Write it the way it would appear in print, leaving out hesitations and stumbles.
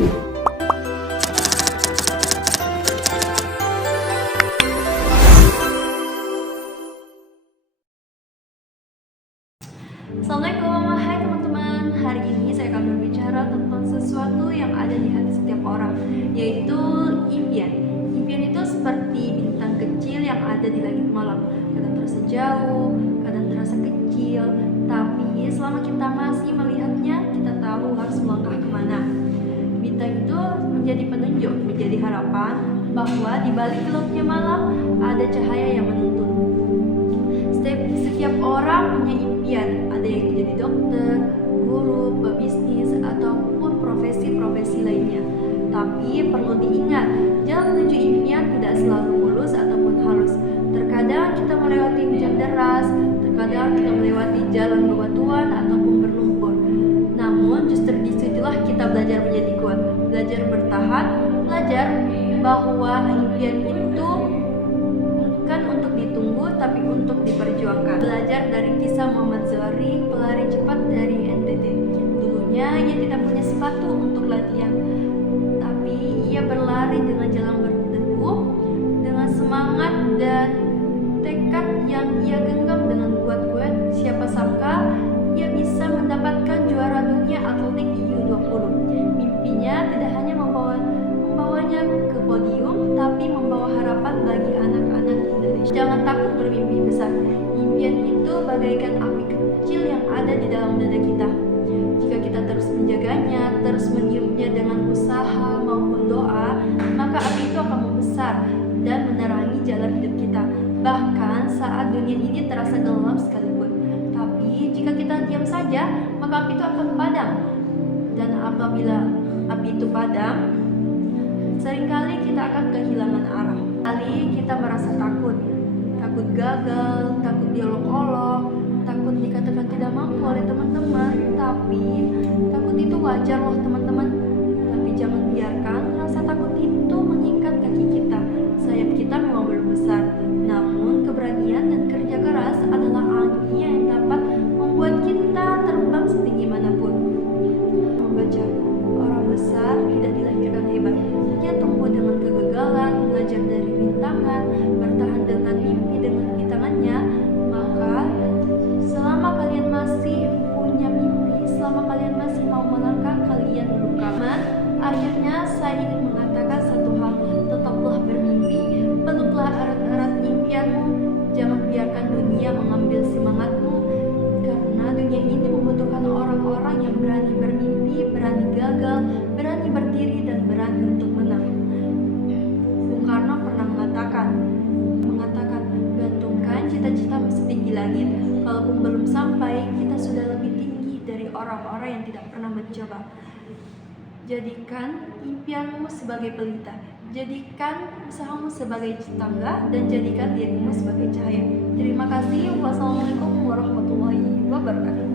Assalamualaikum, hai teman-teman. Hari ini saya akan berbicara tentang sesuatu yang ada di hati setiap orang, yaitu impian. Impian itu seperti bintang kecil yang ada di langit malam. Kadang terasa jauh, kadang terasa kecil, tapi selama kita masih melihatnya, kita tahu harus melangkah kemana. Bintang itu menjadi penunjuk, menjadi harapan bahwa di balik gelapnya malam ada cahaya yang menuntun. Setiap orang punya impian, ada yang jadi dokter, guru, pebisnis, ataupun profesi-profesi lainnya. Tapi perlu diingat, jalan menuju impian tidak selalu mulus ataupun halus. Terkadang kita melewati hujan deras, terkadang kita melewati jalan bebatuan ataupun berlumpur. Namun justru disitulah kita belajar menjadi kuat, belajar bertahan, belajar bahwa impian itu bukan untuk ditunggu tapi untuk diperjuangkan. Belajar dari kisah Muhammad Zohri, pelari cepat dari NTT. Dulunya ia tidak punya sepatu untuk latihan, tapi ia berlari dengan jalan berdebu, dengan semangat dan tekad yang ia genggam dengan kuat-kuat. Siapa sangka ia bisa mendapatkan juara dunia atletik di U20. Mimpinya tidak hanya membawanya ke podium, tapi membawa harapan bagi anak-anak Indonesia. Jangan takut bermimpi besar. Impian itu bagaikan api kecil yang ada di dalam dada kita. Jika kita terus menjaganya, terus meniupnya dengan usaha maupun doa, maka api itu akan membesar dan menerangi jalan hidup kita. Bahkan saat dunia ini terasa gelap sekalipun. Tapi jika kita diam saja, maka api itu akan padam. Dan apabila api itu padam, seringkali kita akan kehilangan arah. Kali kita merasa takut gagal, takut diolok-olok, takut dikatakan tidak mampu oleh teman-teman. Tapi takut itu wajar loh teman-teman. Tapi jangan biarkan rasa takut itu mengikat kaki kita. Sayap kita memang belum besar, namun keberanian dan kerja keras adalah angin yang dapat membuat kita terbang setinggi manapun. Membaca, orang besar tidak dilahirkan hebat. Ia tumbuh dengan kegagalan, belajar dari rintangan, bertahan dengan mimpi dengan tangannya. Maka selama kalian masih punya mimpi, selama kalian masih mau melangkah, kalian berluka. Akhirnya saya ingin mengatakan satu hal, tetaplah bermimpi, peluklah erat-erat impianmu. Jangan biarkan dunia mengambil semangatmu, karena dunia ini membutuhkan orang-orang yang berani bermimpi, berani gagal, berani berdiri, dan berani untuk menang. Bung Karno pernah mengatakan, gantungkan cita-citamu setinggi langit. Kalaupun belum sampai, kita sudah lebih tinggi dari orang-orang yang tidak pernah mencoba. Jadikan impianmu sebagai pelita, jadikan usahamu sebagai tangga, dan jadikan dirimu sebagai cahaya. Terima kasih. Wassalamualaikum warahmatullahi wabarakatuh.